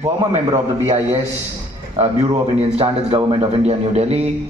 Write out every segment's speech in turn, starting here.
Former member of the BIS, Bureau of Indian Standards, Government of India, New Delhi.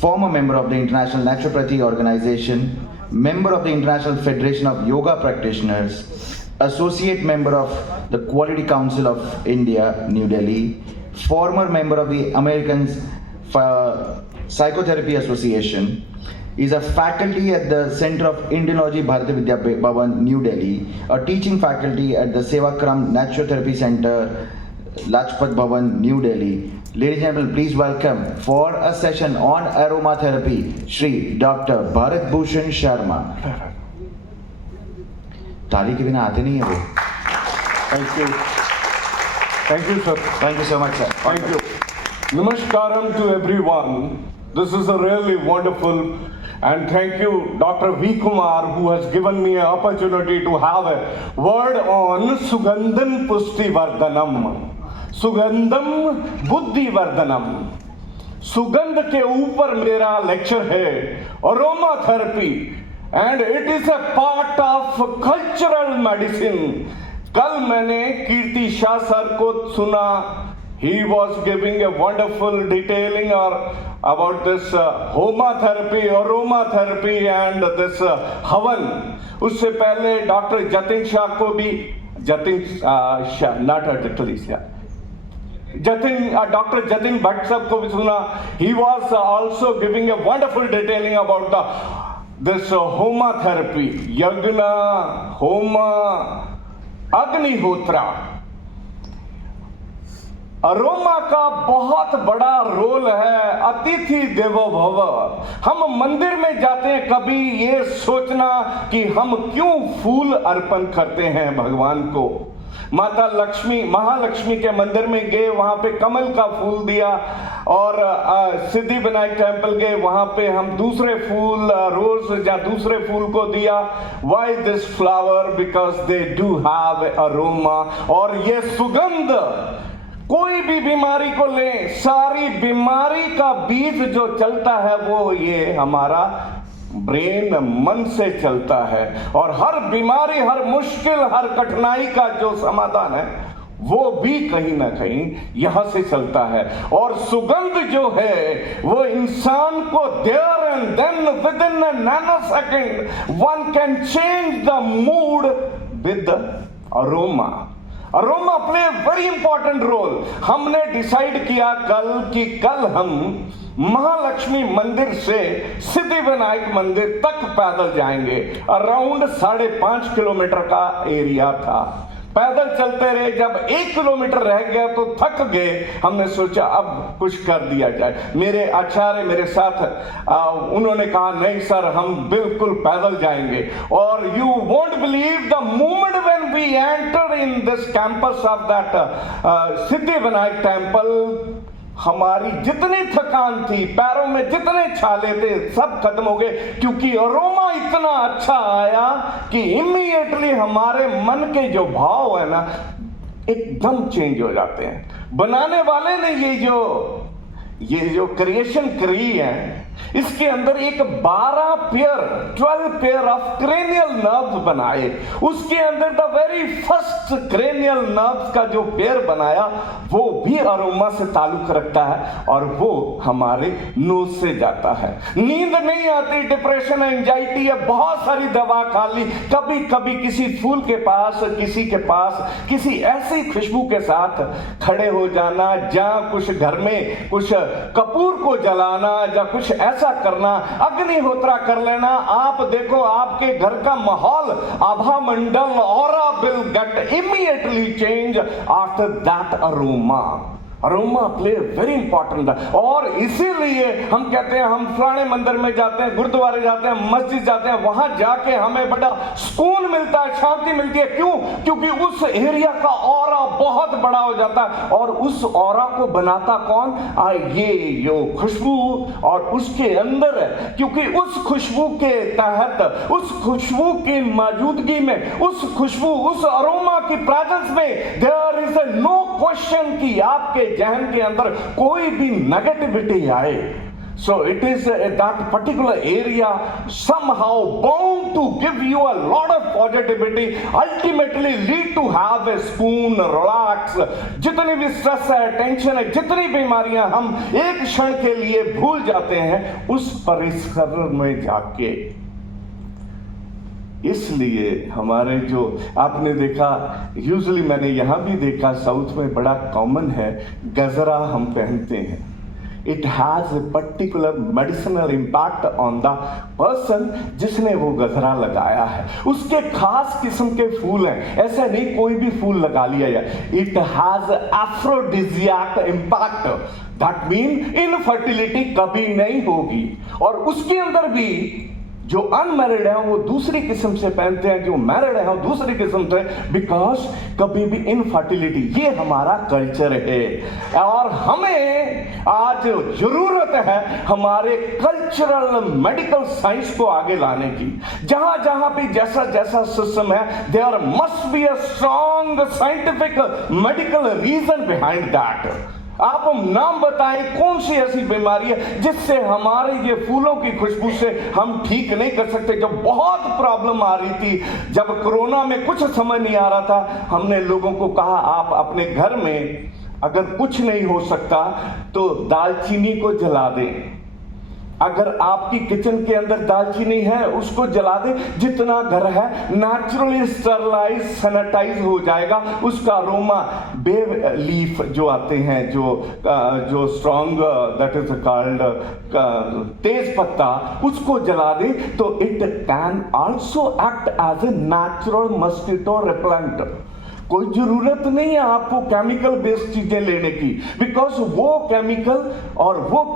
Former member of the International Naturopathy Organization. Member of the International Federation of Yoga Practitioners. Associate member of the Quality Council of India, New Delhi. Former member of the American Psychotherapy Association. Is a faculty at the Center of Indiology, Bharati Vidya Bhavan, New Delhi. A teaching faculty at the Sevakram Naturotherapy Center, Lajpat Bhavan, New Delhi. Ladies and gentlemen, please welcome for a session on aromatherapy, Shri Dr. Bharat Bhushan Sharma. ताली के बिना आते नहीं है वो. Thank you, sir. Thank you so much, sir. Thank you. Namaskaram to everyone. This is a really wonderful, and thank you, Dr. V. Kumar, who has given me an opportunity to have a word on Sugandham Pushti Vardhanam. Sugandham Buddhi Vardhanam. सुगंध के ऊपर मेरा lecture है, aroma therapy, and it is a part of cultural medicine. कल मैंने कीर्ति Shah sir को सुना. He was giving a wonderful detailing about this homa therapy, aroma therapy and this havan. उससे पहले डॉक्टर जतिन शाह को भी डॉक्टर जतिन भट्ट साहब को भी सुना. He was also giving a wonderful detailing about this homa therapy, yagna, homa, Agnihotra. Aroma का बहुत बड़ा रोल है. अतिथि देवो भव. हम मंदिर में जाते हैं, कभी ये सोचना कि हम क्यों फूल अर्पण करते हैं भगवान को. माता लक्ष्मी, महालक्ष्मी के मंदिर में गए, वहां पे कमल का फूल दिया, और सिद्धि विनायक टेम्पल गए, वहां पे हम दूसरे फूल, रोज या दूसरे फूल को दिया. Why this flower? Because they do have aroma. और ये सुगंध, कोई भी बीमारी को लें, सारी बीमारी का बीज जो चलता है वो ये हमारा ब्रेन, मन से चलता है. और हर बीमारी, हर मुश्किल, हर कठिनाई का जो समाधान है वो भी कहीं ना कहीं यहां से चलता है. और सुगंध जो है वो इंसान को there and then within a nano second one can change the mood with aroma. Aroma play very important role. हमने डिसाइड किया कल कि कल हम महालक्ष्मी मंदिर से सिद्धि विनायक मंदिर तक पैदल जाएंगे. अराउंड 5.5 किलोमीटर का एरिया था. पैदल चलते रहे. जब 1 किलोमीटर रह गया तो थक गए. हमने सोचा अब कुछ कर दिया जाए. मेरे आचार्य मेरे साथ उन्होंने कहा नहीं सर, हम बिल्कुल पैदल जाएंगे. और you won't believe the moment when we enter in this campus of that Siddhi Vinayak temple, हमारी जितनी थकान थी, पैरों में जितने छाले थे, सब खत्म हो गए. क्योंकि अरोमा इतना अच्छा आया कि इमीडिएटली हमारे मन के जो भाव है ना एकदम चेंज हो जाते हैं. बनाने वाले ने ये जो क्रिएशन करी है, इसके अंदर एक 12 पेयर ऑफ क्रेनियल नर्व्स बनाए. उसके अंदर the very first cranial nerves का जो पेयर बनाया वो भी अरोमा से ताल्लुक रखता है, और वो हमारे नोज से जाता है. नींद नहीं आती, डिप्रेशन, एंजाइटी है, बहुत सारी दवा खा ली. कभी कभी किसी फूल के पास, किसी के पास, किसी ऐसी खुशबू के साथ खड़े हो जाना, जहां कुछ घर में कुछ कपूर को जलाना या कुछ ऐसा करना, अग्निहोत्रा कर लेना. आप देखो आपके घर का माहौल, आभा मंडल, aura will get immediately change after that aroma. Aroma play very important. और इसीलिए हम कहते हैं, हम फलाने मंदिर में जाते हैं, गुरुद्वारे जाते हैं, मस्जिद जाते हैं, वहां जाके हमें बड़ा सुकून मिलता है, शांति मिलती है. क्यों? क्योंकि उस एरिया का ऑरा बहुत बड़ा हो जाता है. और उस ऑरा को बनाता कौन? ये जो खुशबू और उसके अंदर है. क्योंकि उस खुशबू के तहत, उस खुशबू की मौजूदगी में, उस खुशबू, उस अरोमा की प्रेजेंस में देयर इज नो क्वेश्चन कि आपके जहन के अंदर कोई भी नेगेटिविटी आए So it is that particular area somehow bound to give you a lot of positivity, ultimately lead to have a spoon, relax. जितनी भी स्ट्रेस है, टेंशन है, जितनी बीमारियां हम एक क्षण के लिए भूल जाते हैं उस परिसर में जाके। इसलिए हमारे जो आपने देखा, यूजुअली मैंने यहां भी देखा, साउथ में बड़ा कॉमन है, गजरा हम पहनते हैं। It has a particular medicinal impact on the person जिसने वो गजरा लगाया है। उसके खास किस्म के फूल हैं, ऐसा नहीं कोई भी फूल लगा लिया जाए। It has aphrodisiac impact, that mean infertility कभी नहीं होगी। और उसके अंदर भी जो अनमैरिड है वो दूसरी किस्म से पहनते हैं, जो मैरिड है वो दूसरी किस्म से, बिकॉज कभी भी इनफर्टिलिटी, ये हमारा कल्चर है। और हमें आज जरूरत है हमारे कल्चरल मेडिकल साइंस को आगे लाने की। जहां जहां भी जैसा जैसा सिस्टम है, there must be a strong scientific medical reason behind that. आप नाम बताएं कौन सी ऐसी बीमारी है जिससे हमारे ये फूलों की खुशबू से हम ठीक नहीं कर सकते। जब बहुत प्रॉब्लम आ रही थी, जब कोरोना में कुछ समझ नहीं आ रहा था, हमने लोगों को कहा आप अपने घर में अगर कुछ नहीं हो सकता तो दालचीनी को जला दें। अगर आपकी किचन के अंदर दालचीनी है उसको जला दें। जितना घर है नेचुरली स्टरलाइज सैनिटाइज हो जाएगा। उसका अरोमा, बे लीफ जो आते हैं, जो स्ट्रॉन्ग दैट इज कॉल्ड तेज पत्ता, उसको जला दें तो it can also act as a natural mosquito repellent. कोई जरूरत नहीं है आपको केमिकल बेस्ड चीजें लेने की, बिकॉज वो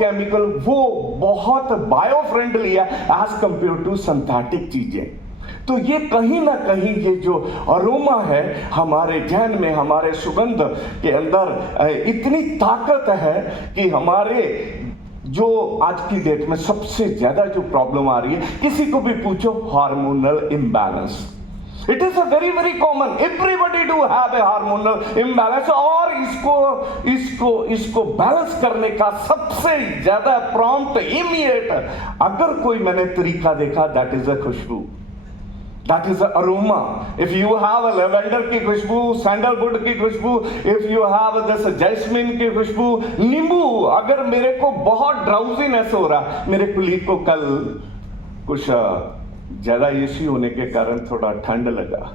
केमिकल बहुत बायो फ्रेंडली है एज कंपेयर टू सिंथेटिक चीजें। तो ये कहीं ना कहीं ये जो अरोमा है हमारे जहन में, हमारे सुगंध के अंदर इतनी ताकत है कि हमारे जो आज की डेट में सबसे ज्यादा जो प्रॉब्लम आ रही है, किसी को भी पूछो hormonal imbalance. It is a very very common. Everybody do have a hormonal imbalance। और इसको बैलेंस करने का सबसे ज्यादा प्रॉम्प्ट, इमीडिएट अगर कोई मैंने तरीका देखा, दैट इज अ खुशबू, that is aroma. If you have a lavender की खुशबू, सैंडलवुड की खुशबू, if you have this jasmine की खुशबू, नींबू। अगर मेरे को बहुत ड्राउजीनेस हो रहा, मेरे कुलीग को कल कुछ ज्यादा एसी होने के कारण थोड़ा ठंड लगा,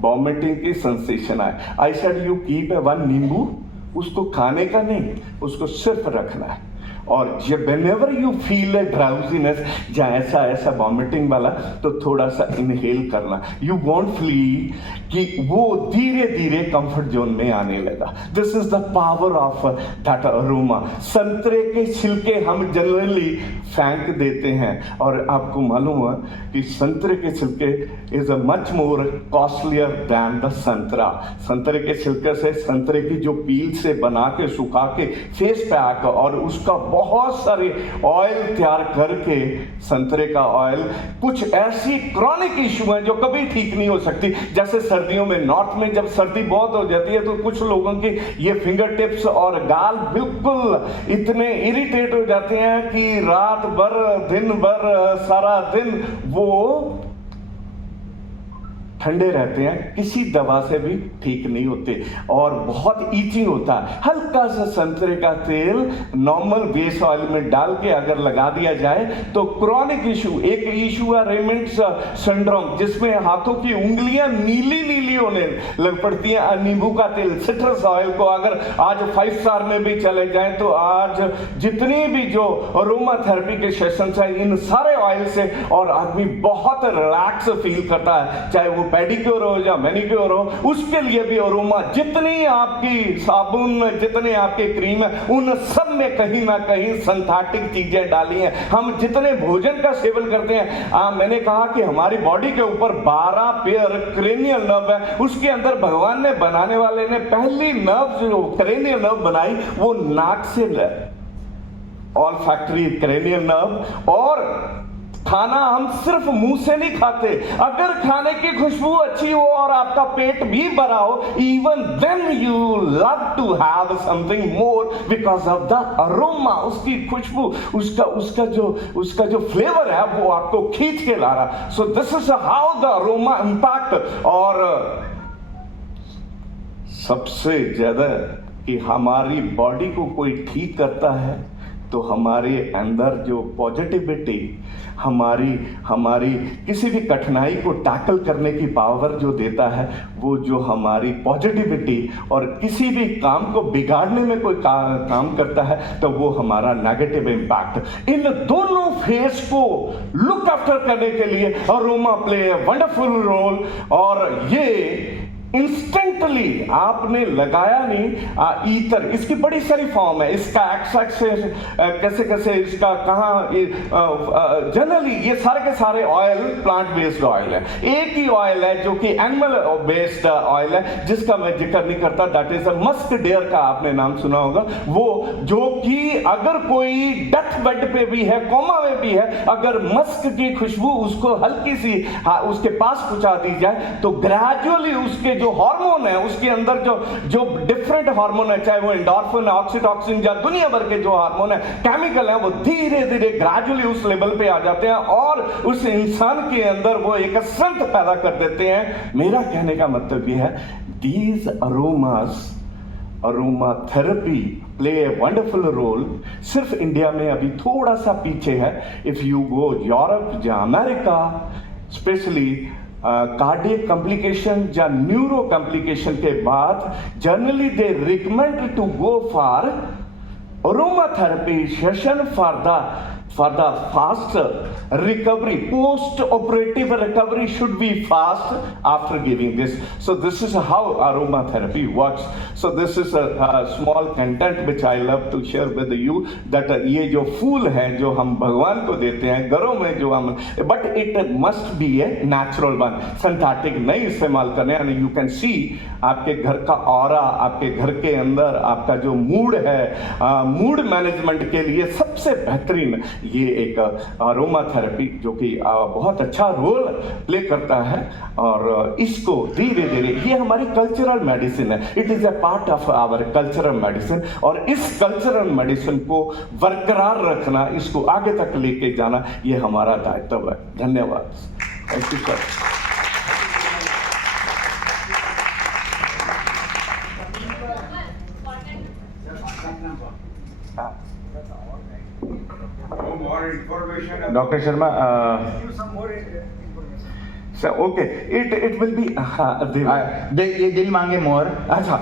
वॉमिटिंग की सेंसेशन आया। I said you keep a one नींबू, उसको खाने का नहीं, उसको सिर्फ रखना है। और जब whenever you feel a drowsiness, या ऐसा वॉमिटिंग वाला, तो थोड़ा सा इनहेल करना। यू वॉन्ट फील कि वो धीरे धीरे कंफर्ट जोन में आने लगा। This is the power of that aroma. संतरे के छिलके हम जनरली फेंक देते हैं, और आपको मालूम है कि संतरे के छिलके is a much more costlier than the संतरा। संतरे के छिलके से, संतरे की जो पील से बना के सुखा के फेस पैक और उसका बहुत सारे ऑयल तैयार करके, संतरे का ऑयल, कुछ ऐसी क्रॉनिक इशू है जो कभी ठीक नहीं हो सकती। जैसे सर्दियों में, नॉर्थ में जब सर्दी बहुत हो जाती है तो कुछ लोगों के ये फिंगर टिप्स और गाल बिल्कुल इतने इरिटेट हो जाते हैं कि रात भर, दिन भर, सारा दिन वो ठंडे रहते हैं, किसी दवा से भी ठीक नहीं होते और बहुत ईचिंग होता है। हल्का सा संतरे का तेल नॉर्मल बेस ऑयल में डाल के अगर लगा दिया जाए तो क्रॉनिक इशू, एक इशू है रेमंड्स सिंड्रोम, जिसमें हाथों की उंगलियां नीली नीली होने लग पड़ती हैं। नींबू का तेल, सिट्रस ऑयल को अगर आज 5 स्टार में भी चले जाएं तो आज जितनी भी जो अरोमा थेरेपी के सेशंस हैं, इन सारे ऑयल से और आदमी बहुत रिलैक्स फील करता है, चाहे वो पेडिक्योर हो या मैनिक्योर हो, उसके लिए भी अरोमा। जितनी आपकी साबुन, जितने आपके क्रीम है, उन सब में कहीं ना कहीं सिंथेटिक चीजें डाली हैं। हम जितने भोजन का सेवन करते हैं, मैंने कहा कि हमारी बॉडी के ऊपर 12 पेयर क्रेनियल नर्व है। उसके अंदर भगवान ने, बनाने वाले ने, पहली नर्व जो क्रेनियल नर्व बनाई वो नाक से, ऑल फैक्ट्री क्रेनियल नर्व, और खाना हम सिर्फ मुंह से नहीं खाते, अगर खाने की खुशबू अच्छी हो और आपका पेट भी भरा हो, even then you love to have something more because of the aroma, उसकी खुशबू, उसका जो फ्लेवर है वो आपको खींच के ला रहा। So this is how the aroma impact. और सबसे ज्यादा कि हमारी बॉडी को कोई ठीक करता है तो हमारे अंदर जो पॉजिटिविटी, हमारी किसी भी कठिनाई को टैकल करने की पावर जो देता है, वो जो हमारी पॉजिटिविटी और किसी भी काम को बिगाड़ने में कोई काम करता है तो वो हमारा नेगेटिव इंपैक्ट। इन दोनों फेस को लुक आफ्टर करने के लिए aroma play a wonderful role. और ये इंस्टेंटली आपने लगाया नहीं, ईथर, इसकी बड़ी सारी फॉर्म है, इसका कैसे कैसे इसका कहाँ, जनरली ये सारे के सारे ऑयल प्लांट बेस्ड ऑयल है। एक ही ऑयल है जो कि एनिमल बेस्ड ऑयल है जिसका मैं जिक्र नहीं करता, दैट इज मस्क डेयर का आपने नाम सुना होगा। वो जो कि अगर कोई डेथ बेड पे भी है, कोमा में भी है, अगर मस्क की खुशबू उसको हल्की सी उसके पास पहुंचा दी जाए तो ग्रेजुअली उसके जो हार्मोन है, उसके अंदर जो डिफरेंट हार्मोन है, चाहे वो एंडोर्फिन, ऑक्सीटॉसिन या दुनिया भर के जो हार्मोन है, केमिकल है, वो धीरे धीरे ग्रेजुअली उस लेवल पे आ जाते हैं और उस इंसान के अंदर वो एक स्ट्रेंथ पैदा कर देते हैं। मेरा कहने का मतलब ये है, these aroma therapy play a wonderful role. सिर्फ इंडिया में अभी थोड़ा सा पीछे है। इफ यू गो यूरोप या अमेरिका, स्पेशली कार्डियक कॉम्प्लिकेशन या न्यूरो कॉम्प्लिकेशन के बाद generally they recommend to go for aromatherapy session for the fast recovery. Post operative recovery should be fast after giving this. So this is how aromatherapy works. So this is a small content which I love to share with you, that ये जो फूल हैं जो हम भगवान को देते हैं घरों में, जो हम, but it must be a natural one, synthetic नहीं इस्तेमाल करने। and you can see आपके घर का ऑरा, आपके घर के अंदर आपका जो मूड है, मूड मैनेजमेंट के लिए सबसे बेहतरीन ये एक अरोमा थेरेपी जो कि बहुत अच्छा रोल प्ले करता है। और इसको धीरे धीरे, ये हमारी कल्चरल मेडिसिन है, it is a part of our cultural medicine. और इस कल्चरल मेडिसिन को बरकरार रखना, इसको आगे तक लेके जाना, ये हमारा दायित्व है। धन्यवाद। Thank you sir. More information. Doctor Sharma, Give some more information. Sir okay, it will be, ये दिल मांगे मोर। अच्छा,